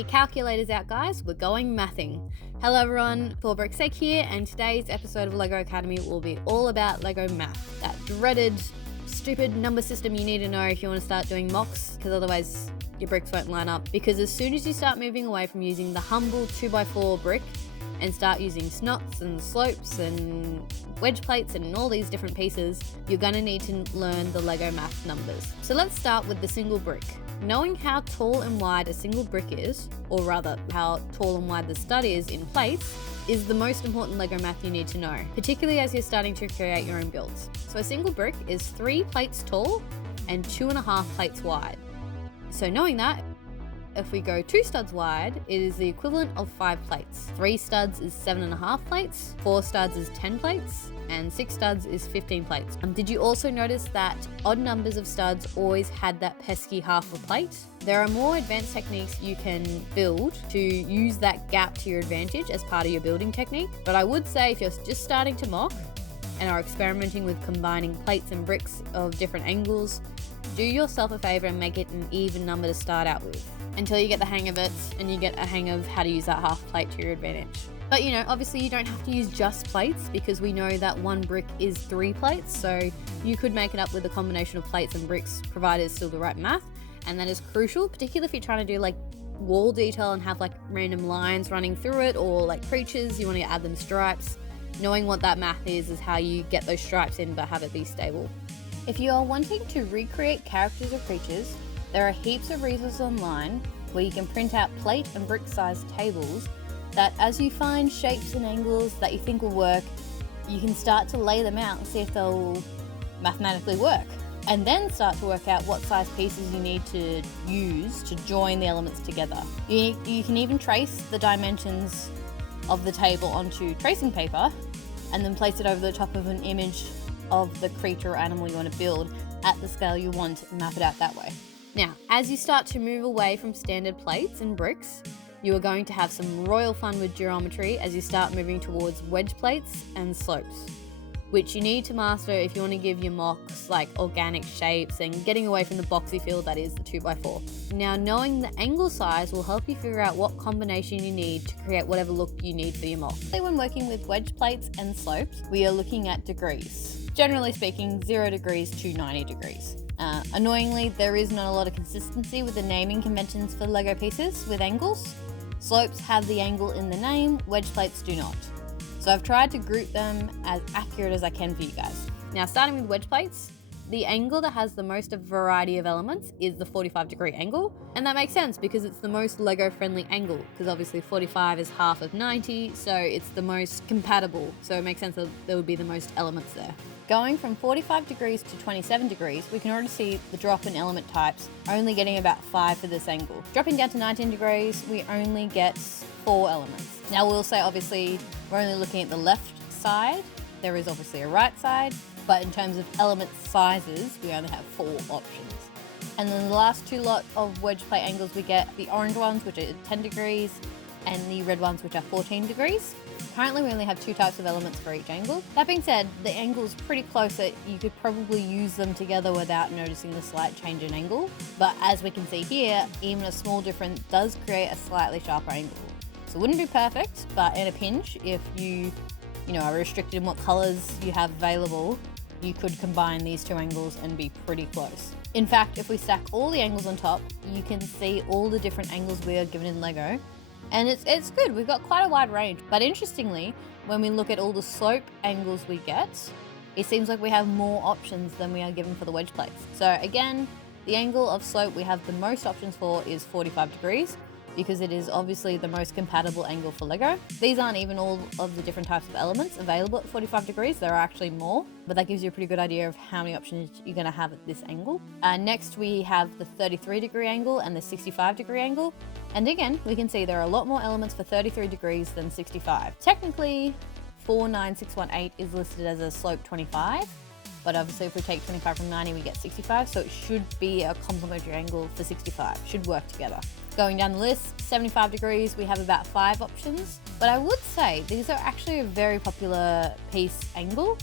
your calculators out, guys. We're going mathing. Hello everyone, Paul Bricksake here, and today's episode of LEGO Academy will be all about LEGO math. That dreaded, stupid number system you need to know if you want to start doing mocks, because otherwise your bricks won't line up. Because as soon as you start moving away from using the humble 2x4 brick and start using snots and slopes and wedge plates and all these different pieces, you're going to need to learn the LEGO math numbers. So let's start with the single brick. Knowing how tall and wide a single brick is, or rather how tall and wide the stud is in plates, is the most important LEGO math you need to know, particularly as you're starting to create your own builds. So a single brick is 3 plates tall and 2.5 plates wide. So knowing that, if we go 2 studs wide, it is the equivalent of 5 plates. 3 studs is 7.5 plates, 4 studs is 10 plates, and 6 studs is 15 plates. Did you also notice that odd numbers of studs always had that pesky half a plate? There are more advanced techniques you can build to use that gap to your advantage as part of your building technique, but I would say if you're just starting to mock and are experimenting with combining plates and bricks of different angles, do yourself a favor and make it an even number to start out with, until you get the hang of it and you get a hang of how to use that half plate to your advantage. But you know, obviously you don't have to use just plates, because we know that 1 brick is 3 plates, so you could make it up with a combination of plates and bricks, provided it's still the right math, and that is crucial, particularly if you're trying to do like wall detail and have like random lines running through it, or like creatures, you want to add them stripes. Knowing what that math is how you get those stripes in but have it be stable. If you are wanting to recreate characters or creatures, there are heaps of resources online where you can print out plate and brick sized tables that, as you find shapes and angles that you think will work, you can start to lay them out and see if they'll mathematically work. And then start to work out what size pieces you need to use to join the elements together. You can even trace the dimensions of the table onto tracing paper and then place it over the top of an image of the creature or animal you want to build at the scale you want and map it out that way. Now, as you start to move away from standard plates and bricks, you are going to have some royal fun with geometry as you start moving towards wedge plates and slopes, which you need to master if you want to give your mocks like organic shapes and getting away from the boxy feel that is the 2x4. Now, knowing the angle size will help you figure out what combination you need to create whatever look you need for your mock. When working with wedge plates and slopes, we are looking at degrees. Generally speaking, 0 degrees to 90 degrees. Annoyingly, there is not a lot of consistency with the naming conventions for LEGO pieces with angles. Slopes have the angle in the name, wedge plates do not. So I've tried to group them as accurate as I can for you guys. Now, starting with wedge plates, the angle that has the most variety of elements is the 45-degree angle. And that makes sense because it's the most LEGO friendly angle, because obviously 45 is half of 90, so it's the most compatible. So it makes sense that there would be the most elements there. Going from 45 degrees to 27 degrees, we can already see the drop in element types, only getting about 5 for this angle. Dropping down to 19 degrees, we only get 4 elements. Now we'll say obviously we're only looking at the left side. There is obviously a right side, but in terms of element sizes, we only have 4 options. And then the last 2 lot of wedge plate angles, we get the orange ones, which are 10 degrees, and the red ones, which are 14 degrees. Currently, we only have 2 types of elements for each angle. That being said, the angle is pretty close that you could probably use them together without noticing the slight change in angle. But as we can see here, even a small difference does create a slightly sharper angle. So it wouldn't be perfect, but in a pinch, if you are restricted in what colors you have available, you could combine these 2 angles and be pretty close. In fact, if we stack all the angles on top, you can see all the different angles we are given in LEGO. And it's good, we've got quite a wide range. But interestingly, when we look at all the slope angles we get, it seems like we have more options than we are given for the wedge plates. So again, the angle of slope we have the most options for is 45 degrees, because it is obviously the most compatible angle for LEGO. These aren't even all of the different types of elements available at 45 degrees. There are actually more, but that gives you a pretty good idea of how many options you're going to have at this angle. Next, we have the 33-degree angle and the 65-degree angle. And again, we can see there are a lot more elements for 33 degrees than 65. Technically, 49618 is listed as a slope 25, but obviously if we take 25 from 90, we get 65, so it should be a complementary angle for 65. Should work together. Going down the list, 75 degrees, we have about 5 options, but I would say these are actually a very popular piece angle.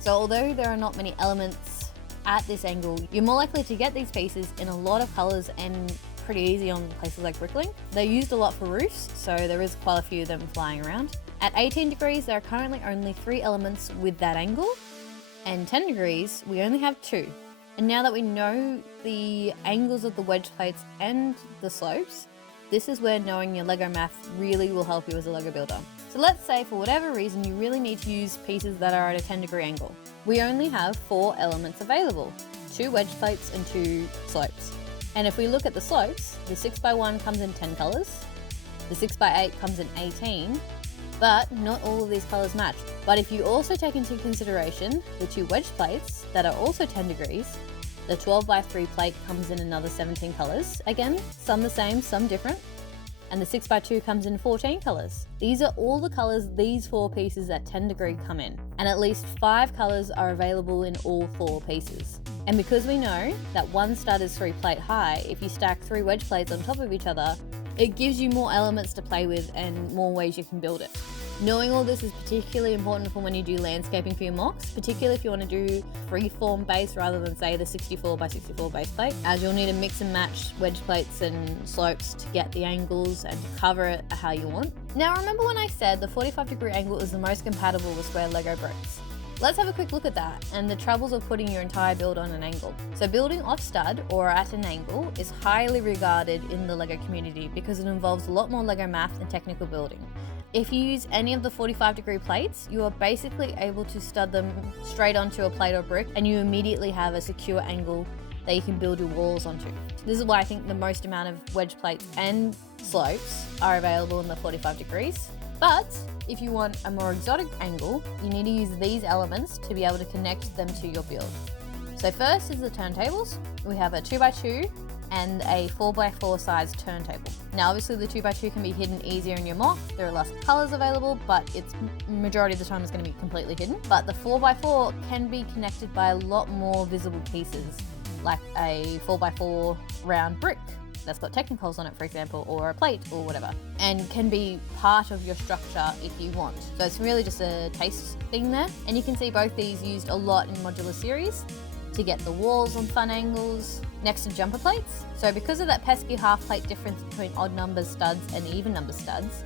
So although there are not many elements at this angle, you're more likely to get these pieces in a lot of colors and pretty easy on places like Bricklink. They're used a lot for roofs, so there is quite a few of them flying around. At 18 degrees, there are currently only 3 elements with that angle, and 10 degrees, we only have 2. And now that we know the angles of the wedge plates and the slopes, this is where knowing your Lego math really will help you as a Lego builder. So let's say for whatever reason you really need to use pieces that are at a 10-degree angle. We only have 4 elements available, 2 wedge plates and 2 slopes. And if we look at the slopes, the 6x1 comes in 10 colours, the 6x8 comes in 18, but not all of these colours match. But if you also take into consideration the 2 wedge plates that are also 10 degrees, the 12x3 plate comes in another 17 colours. Again, some the same, some different. And the 6x2 comes in 14 colours. These are all the colours these 4 pieces at 10 degree come in. And at least 5 colours are available in all 4 pieces. And because we know that one stud is 3 plate high, if you stack 3 wedge plates on top of each other, it gives you more elements to play with and more ways you can build it. Knowing all this is particularly important for when you do landscaping for your mocks, particularly if you want to do freeform base rather than say the 64x64 base plate, as you'll need to mix and match wedge plates and slopes to get the angles and to cover it how you want. Now remember when I said the 45-degree angle is the most compatible with square Lego bricks? Let's have a quick look at that and the troubles of putting your entire build on an angle. So building off stud or at an angle is highly regarded in the Lego community because it involves a lot more Lego math and technical building. If you use any of the 45-degree plates, you are basically able to stud them straight onto a plate or brick and you immediately have a secure angle that you can build your walls onto. This is why I think the most amount of wedge plates and slopes are available in the 45 degrees. But if you want a more exotic angle, you need to use these elements to be able to connect them to your build. So first is the turntables. We have a 2x2 and a 4x4 size turntable. Now obviously the 2x2 can be hidden easier in your mock. There are less colours available, but it's majority of the time it's going to be completely hidden. But the 4x4 can be connected by a lot more visible pieces, like a 4x4 round brick that's got Technicolors on it, for example, or a plate or whatever, and can be part of your structure if you want. So it's really just a taste thing there. And you can see both these used a lot in modular series to get the walls on fun angles next to jumper plates. So because of that pesky half plate difference between odd number studs and even number studs,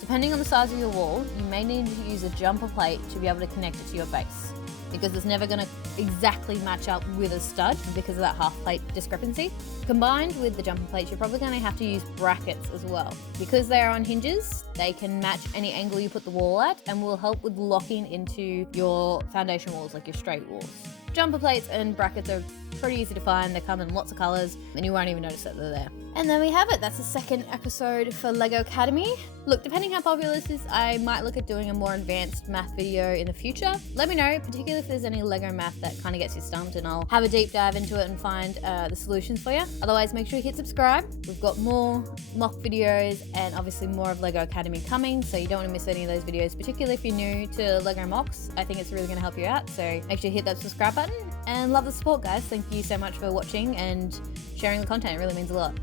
depending on the size of your wall, you may need to use a jumper plate to be able to connect it to your base, because it's never going to exactly match up with a stud because of that half plate discrepancy. Combined with the jumper plates, you're probably going to have to use brackets as well. Because they are on hinges, they can match any angle you put the wall at and will help with locking into your foundation walls, like your straight walls. Jumper plates and brackets are pretty easy to find. They come in lots of colours and you won't even notice that they're there. And there we have it. That's the second episode for Lego Academy. Look, depending how popular this is, I might look at doing a more advanced math video in the future. Let me know, particularly if there's any Lego math that kind of gets you stumped, and I'll have a deep dive into it and find the solutions for you. Otherwise, make sure you hit subscribe. We've got more mock videos and obviously more of Lego Academy coming, so you don't want to miss any of those videos, particularly if you're new to Lego mocks. I think it's really going to help you out, so make sure you hit that subscribe button and love the support, guys. Thank you so much for watching and sharing the content. It really means a lot.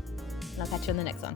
And I'll catch you on the next one.